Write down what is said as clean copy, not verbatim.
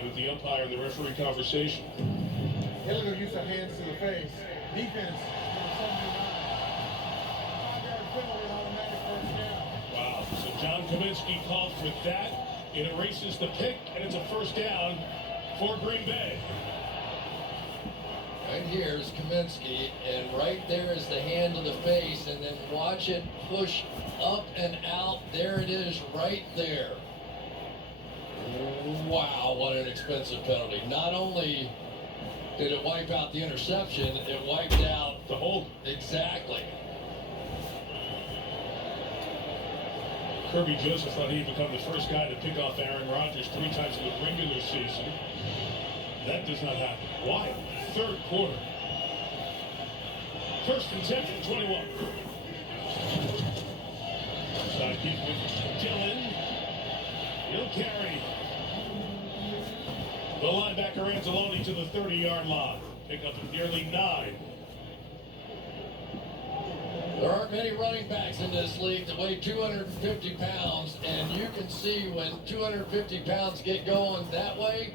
With the umpire and the referee conversation. Illegal use of hands to the face. Defense, number 79. 5-yard penalty, automatic first down. Wow. So John Kaminsky called for that. It erases the pick, and it's a first down for Green Bay. Right here is Kaminsky, and right there is the hand to the face, and then watch it push up and out. There it is right there. Wow, what an expensive penalty. Not only did it wipe out the interception, it wiped out the hold. Exactly. Kirby Joseph thought he'd become the first guy to pick off Aaron Rodgers 3 times in the regular season. That does not happen. Why? Third quarter. First and 10 from 21. Side deep with Dillon. He'll carry. The linebacker Anzalone to the 30-yard line. Pick up nearly 9. There aren't many running backs in this league that weigh 250 pounds, and you can see when 250 pounds get going that way,